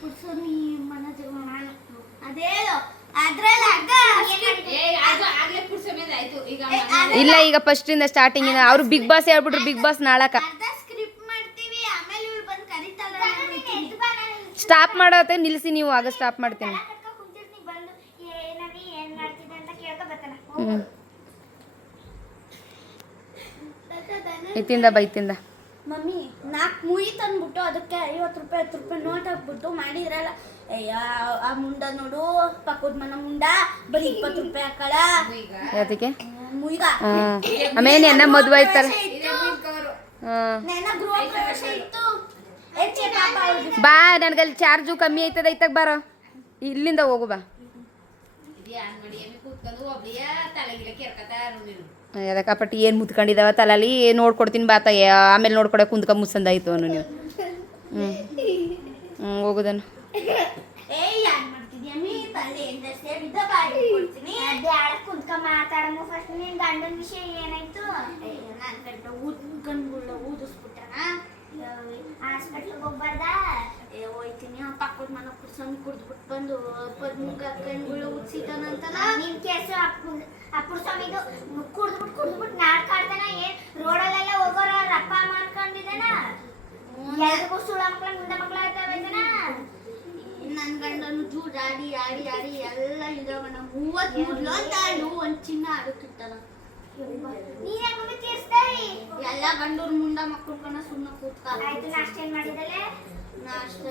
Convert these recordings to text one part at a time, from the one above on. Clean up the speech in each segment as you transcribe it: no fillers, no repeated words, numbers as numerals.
ಪುಡ್ಸೋನಿ ಮನ ನಾನು ಅದೇಳು ಅದ್ರಲ್ಲಿ ಇಲ್ಲ ಈಗ ಫಸ್ಟ್ ಇಂದ ಸ್ಟಾರ್ಟಿಂಗ್ ಇಂದ ಅವ್ರು ಬಿಗ್ ಬಾಸ್ ಹೇಳ್ಬಿಟ್ರು ಬಿಗ್ ಬಾಸ್ ನಾಳಕ ಸ್ಟಾಪ್ ಮಾಡತ್ತೆ ನಿಲ್ಸಿ ನೀವು ಆಗ ಸ್ಟಾಪ್ ಮಾಡ್ತೀನಿ ಇತ್ತಿಂದ ಬೈತಿಂದ ಮಮ್ಮಿ 4 ಮುಯಿ ತಂದ್ಬಿಟ್ಟು ಅದಕ್ಕೆ 50 ರೂಪಾಯಿ 10 ರೂಪಾಯಿ ನೋಟ್ ಹಾಕ್ಬಿಟ್ಟು ಮಾಡಿದ್ರಲ್ಲ ಅಯ್ಯ ಆ ಮುಂಡ ನೋಡು ಪಕ್ಕದ ಮನ ಮುಂಡ ಬರೀ 20 ರೂಪಾಯಿ ಹಾಕಳ ಅದಕ್ಕೆ ಮುಯ್ಗ ಆಮೇಲೆ ಎನ್ನ ಮದುವೆ ಆಯ್ತಾರ ಬಾ ನನಗಲ್ಲಿ ಚಾರ್ಜು ಕಮ್ಮಿ ಆಯ್ತದ ಐತಾಗ ಬಾರ ಇಲ್ಲಿಂದ ಹೋಗು ಬಾ ಅದಕ್ಕಪ್ಪಟ್ಟಿ ಏನು ಮುತ್ಕೊಂಡಿದ್ದಾವ ತಲಲ್ಲಿ ನೋಡ್ಕೊಡ್ತೀನಿ ಬಾತ ಆಮೇಲೆ ನೋಡ್ಕೊಡಕ್ಕೆ ಕುಂತ್ಕ ಮುಸ್ಸಂದಾಯ್ತು ಅವನು ನೀವು ಹೋಗುದನು ಹಾಸ್ಪಿಟ್ಲಿಗೆ ಹೋಗ್ಬಾರ್ದ ಹೋಯ್ತೀನಿ ಪಕ್ಕದ ಮನ ಕುಡ್ಸೋನ್ ಕುಡ್ದ್ಬಿಟ್ಟು ಬಂದು ಪದ್ಮುಗ ಕಣ್ಗಳು ಉಚ್ಸಿತಾನಂತಲ್ಲ ನಿನ್ ಕೇಸು ಅಪ್ಪುಡ್ ಸ್ವಾಮಿದು ಕುಡ್ದ್ಬಿಟ್ಟು ನಾಡ್ಕಾಡ್ತಾನ ಏನ್ ರೋಡಲ್ಲೆಲ್ಲ ಹೋಗೋರ ರಪ್ಪ ಮಾಡ್ಕೊಂಡಿದ್ದಾನ ಎಲ್ರಿಗೂ ಸುಳ ಮಕ್ಳ ಮುಂದೆ ಮಕ್ಳ ಇದ್ದಾನ ನನ್ ಗಂಡನು ಜೂಡ್ ಆಡಿ ಆಡಿ ಆಡಿ ಎಲ್ಲ ಇದಾವಣ್ಣ 33 ಅಂತ ಆಡು ಒಂದ್ ಚಿನ್ನ ಆಡುತ್ತಿರ್ತಾನ ನೀನ್ ಹೆಂಗ ತೀರ್ಸ್ತಾಯಿ ಎಲ್ಲ ಗಂಡೂರ್ ಮುಂಡ ಮಕ್ಕಳು ಕಣ ಸುಮ್ಮನೆ ಕೂತ್ಕ ಆಯ್ತು ನಾಷ್ಟ ಏನ್ ಮಾಡಿದಲೆ ನಾಷ್ಟ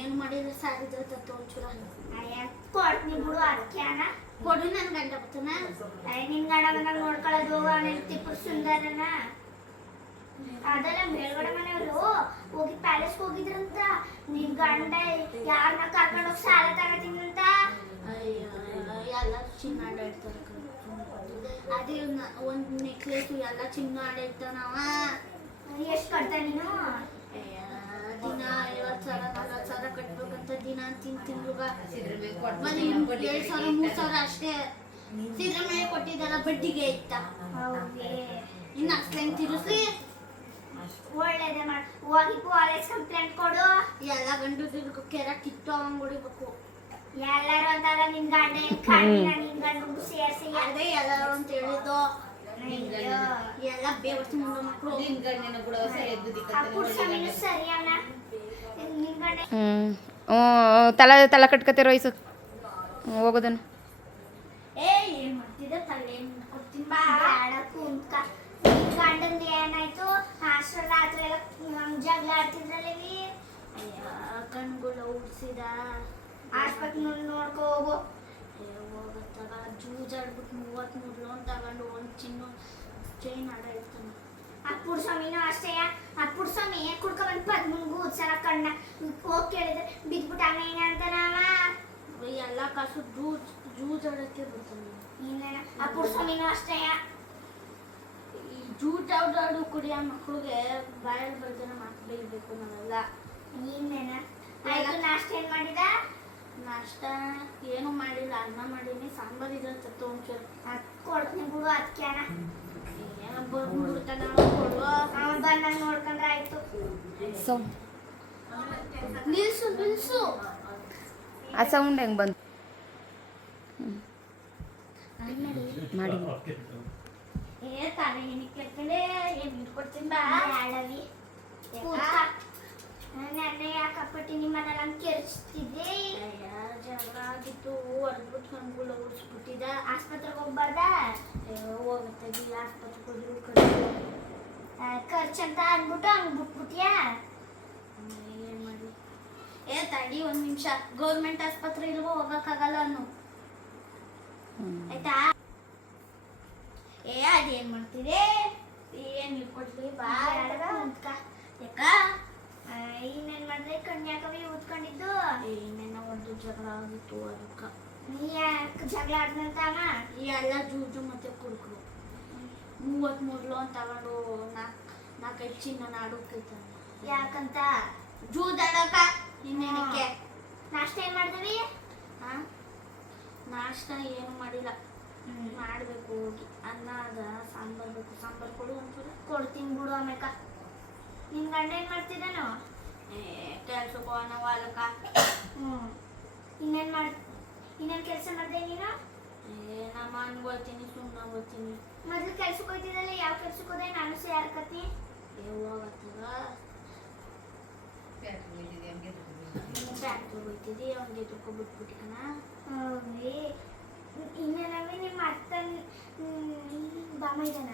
ಏನ್ ಮಾಡಿದ್ರೆ ಸಾರಿದ್ರೆ ತತ್ತು ಒಂಚೂರ ಅಯ್ಯ ಕೊಡ್ತೀನಿ ಬಿಡು ಅದಕ್ಕೆನ ಕೊಡು ನನ್ ಗಂಡ ಬರ್ತನ ಅಯ್ಯ ನಿನ್ ಗಂಡ ಮನೆಗೆ ನೋಡ್ಕೊಳ್ಳೋದು ಅವನ ತಿಪ್ಪು ಸುಂದರನ ಅದೆಲ್ಲ ಮೇಲ್ಗಡೆ ಮನೆಯವರು ಹೋಗಿ ಪ್ಯಾಲೇಸ್ಗೆ ಹೋಗಿದ್ರಂತ ನಿನ್ ಗಂಡ ಯಾರನ್ನ ಕರ್ಕೊಂಡೋಗಿ ಸಾಲ ತಗೋತೀನಂತ ಎಲ್ಲ ಚಿನ್ನ ಆಡಾಡ್ತಾರೆ ಅದೇ ಒಂದು ನೆಕ್ಲೆಸ್ ಎಲ್ಲ ಚಿನ್ನ ಆಡಾಡ್ತಾನವ ಎಷ್ಟು ಕಟ್ತಾ ನೀನು ದಿನ 50,000 40,000 ಕಟ್ಬೇಕಂತ ದಿನ ತಿಂಗ್ಳುಗ 2,000 3,000 ಅಷ್ಟೇ ಸಿದ್ದರಾಮಯ್ಯ ಕೊಟ್ಟಿದ್ದಲ್ಲ ಬಡ್ಡಿಗೆ ಇತ್ತ ಇನ್ನು ಅಷ್ಟೇ ತಿರುಸ್ಲಿ ಒಳ್ಳೇದೇ ಮಾಡಿ ಹೋಗಿ ಪೊಲೀಸ್ ಕಂಪ್ಲೇಂಟ್ ಕೊಡು ಎಲ್ಲ ಗಂಡು ಕೆರ ಕಿತ್ತು ಅವಂಗ್ ಹೊಡಿಬೇಕು ಎಲ್ಲರೂ ಅಂತಾರ ನಿನ್ ಗಂಡ ಕಣ್ಣಿನ ನಿನ್ ಗಂಡು ಸೇರ್ಸಿ ಅದೇ ಎಲ್ಲರೂ ಅಂತ ಹೇಳಿದ್ದು ಎಲ್ಲ ಬೇವರ್ಸಿ ಮುಂದೆ ಮಕ್ಕಳು ನಿನ್ ಗಂಡನ ಕೂಡ ಸರಿ ಅಣ್ಣ ನಿನ್ ಗಂಡ ತಲ ಕಟ್ಕತಿರೋ ವಯಸ್ಸು ಹೋಗೋದನ್ನು ಏನ್ ಮಾಡ್ತಿದ್ದ ತಲೆ ಕೊಡ್ತೀನಿ ಬಾ ಕುಂತ್ಕ ಗಂಡಂದ ಏನಾಯ್ತು ಹಾಸ್ಟೆಲ್ ರಾತ್ರಿ ಎಲ್ಲ ಜಗಳ ಆಡ್ತಿದ್ರಲ್ಲಿ ಕಣ್ಗಳು ಉಡ್ಸಿದ ಆಸ್ಪತ್ರೆ ನೋಡ್ಕೊ ಹೋಗು ಹೋಗತ್ತಾಗ ಜೂಜಾಡ್ಬಿಟ್ಟು 33 ಲೋನ್ ತಗೊಂಡು ಒಂದು ಚೈನ್ ಆಡ ಇರ್ತಾನೆ ಅಪ್ಪುಡ್ ಸ್ವಾಮಿನೂ ಅಷ್ಟೇ ಅಪ್ಪುಡ್ ಸ್ವಾಮಿ ಕುಡ್ಕೊಂಡ್ಬಂದು ಪದ್ಮನ್ಗೂ ಉತ್ಸರ ಕಣ್ಣ ಹೋಗಿ ಕೇಳಿದ್ರೆ ಬಿದ್ಬಿಟ್ಟು ಹಂಗೆ ಅಂತಾನವ ಎಲ್ಲ ಕಾಸು ಜೂಜಾಡಕ್ಕೆ ಬಿಡ್ತಾನೆ ಇನ್ನೇನ ಅಪ್ಪುಡ್ ಸ್ವಾಮಿನೂ ಅಷ್ಟೇ ಜೂಜಾಡು ಕುಡಿಯೋ ಮಕ್ಳಿಗೆ ಬಾಯಲ್ಲಿ ಬರ್ತಾನೆ ಮಾತು ಬೈಬೇಕು ನಾವೆಲ್ಲ ಇನ್ನೇನ ಆಯ್ತು ನಾಷ್ಟ ಏನ್ ಮಾಡಿದ ನಾಷ್ಟ ಏನು ಮಾಡಿಲ್ಲ ಅನ್ನ ಮಾಡೀನಿ ಸಾಂಬಾರ್ ಇದ್ರೆ ತತ್ತು ಒಂಚೂರು ಕೊಡ್ತೀನಿ ಬಿಡು ಅದಕ್ಕೆ ಬಂದ್ಬಿಡ್ತಾನ ಕೊಡುವ ಬಂದಾಗ ನೋಡ್ಕೊಂಡ್ರೆ ಆಯ್ತು ನಿಲ್ಸು ಆ ಸೌಂಡ್ ಹೆಂಗೆ ಬಂತು ಮಾಡಿ ಏ ತಾನೇ ನಿನಗೆ ಕೇಳ್ಕೊಂಡೆ ಏನು ಕೊಡ್ತೀನಿ ಬಾ ಆಳವಿ ನೆನ್ನೆ ಯಾಕಪ್ಪಟ್ಟಿ ನಿಮ್ಮನ್ನ ನಂಗೆ ಕೆರ್ಸ್ತಿದ್ದೆ ಜಗಳ ಆಗಿತ್ತು ಹೊರದ್ಬಿಟ್ಟು ಕಣ್ಗಳು ಉಡ್ಸ್ಬಿಟ್ಟಿದ್ದ ಆಸ್ಪತ್ರೆಗೆ ಹೋಗ್ಬಾರ್ದ ಹೋಗುತ್ತೆ ಇಲ್ಲ ಆಸ್ಪತ್ರೆಗೆ ಹೋಗಿ ಖರ್ಚಂತ ಅಂದ್ಬಿಟ್ಟು ಹಂಗೆ ಬಿಟ್ಬಿಟ್ಯಾ ಏನು ಮಾಡಿ ಏ ತಡಿ ಒಂದು ನಿಮಿಷ ಗೌರ್ಮೆಂಟ್ ಆಸ್ಪತ್ರೆ ಇಲ್ವೋ ಹೋಗೋಕ್ಕಾಗಲ್ಲ ಅನ್ನು ಆಯ್ತಾ ಏ ಅದೇನು ಮಾಡ್ತೀರಿ ಏನು ಇಟ್ಕೊಡ್ಲಿ ಬಾ ಕುಂತ್ಕ ಯಾಕ ಇನ್ನೇನು ಮಾಡಿದ್ರೆ ಕನ್ಯಾಕವಿ ಓದ್ಕೊಂಡಿದ್ದು ಇನ್ನೇನೋ ಒಂದು ಜಗಳ ಆಗಿತ್ತು ಅದಕ್ಕೆ ನೀ ಯಾಕೆ ಜಗಳ ಆಡ್ದಂತಾವ ಎಲ್ಲ ಜೂಜು ಮತ್ತೆ ಕುಡುಕರು 33 ಲೋನ್ ತಗೊಂಡು 4-5 ಚಿನ್ನ ಆಡೋಕೈತಾನೆ ಯಾಕಂತ ಜೂಜಾಡಕ ಇನ್ನೇನಕ್ಕೆ ನಾಷ್ಟ ಏನು ಮಾಡಿದ್ವಿ ನಾಷ್ಟ ಏನು ಮಾಡಿಲ್ಲ ಮಾಡಬೇಕು ಹೋಗಿ ಅನ್ನ ಅದ ಸಾಂಬಾರು ಬೇಕು ಸಾಂಬಾರು ಕೊಡು ಒಂಚೂರು ಕೊಡ್ತೀನಿ ಬಿಡು ಆಮೇಕ ನಿನ್ನ ಗಂಡ ಏನು ಮಾಡ್ತಿದ್ದಾನೋ ಕೆಲ್ಸಕ್ಕೆ ಹೋಗೋಣ ಹೊಲಕ್ಕ. ಇನ್ನೇನು ಕೆಲಸ ಮಾಡಿದೆ ನೀನು? ನಮ್ಮ ಮನೆಗೆ ಹೋಗ್ತೀನಿ, ಸುಮ್ಮನೆ ಹೋಗ್ತೀನಿ. ಮೊದಲು ಕೆಲ್ಸಕ್ಕೆ ಹೋಗ್ತಿದ್ದಲ್ಲ, ಯಾವ ಕೆಲ್ಸಕ್ಕೆ ಹೋದೆ? ನಾನು ಸೇರ್ಕತ್ತಿ ಹೋಗತ್ತದ. ಫ್ಯಾಕ್ಟ್ರಿಗೆ ಹೋಗ್ತಿದ್ದಿ, ಅವ್ನಿಗೆ ಬಿಟ್ಬಿಟ್ಟಿಕಣ. ಹೌದು. ಇನ್ನೇನವಿ ನಿಮ್ಮ ಅತ್ತನ ಬಾಮ ಇದ್ದಾನ?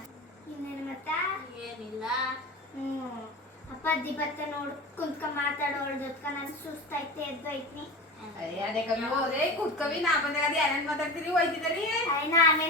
ಇನ್ನೇನು ಮತ್ತ? ಏನಿಲ್ಲ. ಅಪ್ಪ ಅಜ್ಜಿ ಬತ್ತ ನೋಡ್ ಕುಂತ್ಕ ಮಾತಾಡೋಳ್ದಕ್ಕ ನಾನು ಸುಸ್ತಾಯ್ತೆ ಎದ್ದೋಯ್ತೀನಿ. ಅದೇ ಕಮ್ಮಿ ಹೋದ್ರೆ ಕುತ್ಕವಿ ನಾ ಬಂದಾಗ ಅದು ಯಾರನ್ನ ಮಾತಾಡ್ತೀರಿ ಹೋಯ್ತಿದ್ದೀರಿ? ನಾನೇ